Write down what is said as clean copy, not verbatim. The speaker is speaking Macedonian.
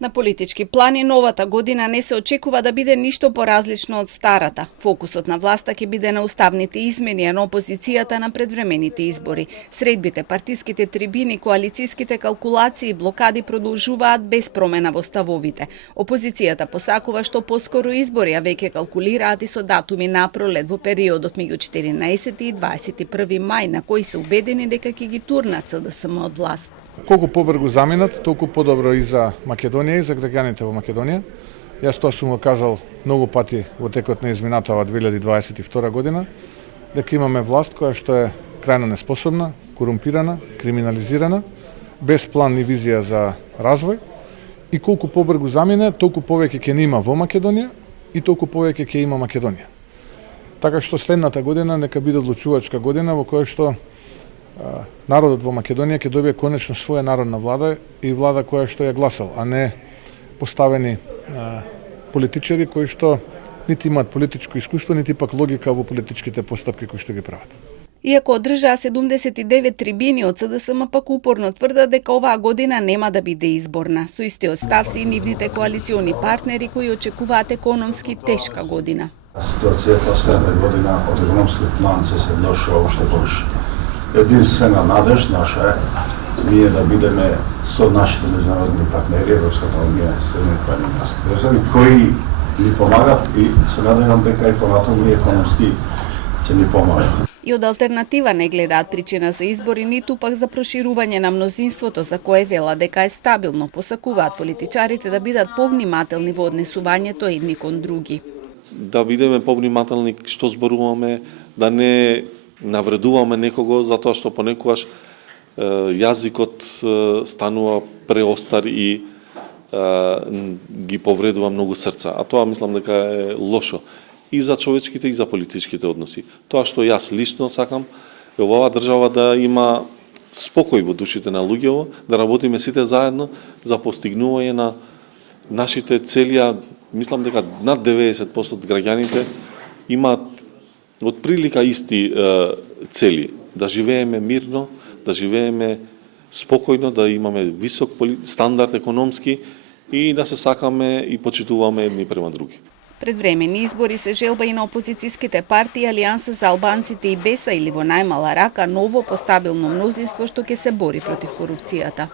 На политички план и новата година не се очекува да биде ништо поразлично од старата. Фокусот на власта ќе биде на уставните измени, а на опозицијата на предвремените избори. Средбите, партиските трибини, коалицијските калкулации и блокади продолжуваат без промена во ставовите. Опозицијата посакува што поскоро избори, а веќе калкулираат и со датуми на пролет во периодот меѓу 14 и 21 мај, на кои се убедени дека ќе ги турнат ЦДСМ од власт. Колку побрзо заминат, толку подобро и за Македонија и за граѓаните во Македонија. Јас тоа сум го кажал многу пати во текот на изминатава 2022 година, дека имаме власт која што е крајно неспособна, корумпирана, криминализирана, без план и визија за развој, и колку побрзо замине, толку повеќе ќе има во Македонија и толку повеќе ќе има Македонија. Така што следната година нека биде одлучувачка година во која што народот во Македонија ќе добие конечно своја народна влада и влада која што ја гласал, а не поставени политичари кои што нити имаат политичко искуство, нити пак логика во политичките постапки кои што ги прават. Иако одржаа 79 трибини од ЦДСМ, пак упорно тврдат дека оваа година нема да биде изборна. Со истиот став се и нивните коалициони партнери кои очекуваат економски тешка година. Ситуацијата следна година од економскиот план ќе се влошува уште повеќе. Единствена надеж наша е ние да бидеме со нашите меѓународни партнери, Европската унија, Соединените американски држави, кои ни помагат и се надевам дека и понатаму и економски ќе ни помагат. И од алтернатива не гледаат причина за избори, ниту пак за проширување на мнозинството, за кое вела дека е стабилно. Посакуваат политичарите да бидат повнимателни во однесувањето едни кон други. Да бидеме повнимателни што зборуваме, да не навредуваме некого, затоа што понекогаш јазикот станува преостар и ги повредува многу срца. А тоа мислам дека е лошо и за човечките и за политичките односи. Тоа што јас лично сакам е оваа држава да има спокој во душите на луѓето, да работиме сите заедно за постигнување на нашите цели. Мислам дека над 90% од граѓаните имаат од прилика исти цели, да живееме мирно, да живееме спокојно, да имаме висок стандард економски и да се сакаме и почитуваме едни према други. Предвремени избори се желба и на опозицијските партии Алијанса за албанците и БЕСА или во најмала рака ново постабилно мнозинство што ќе се бори против корупцијата.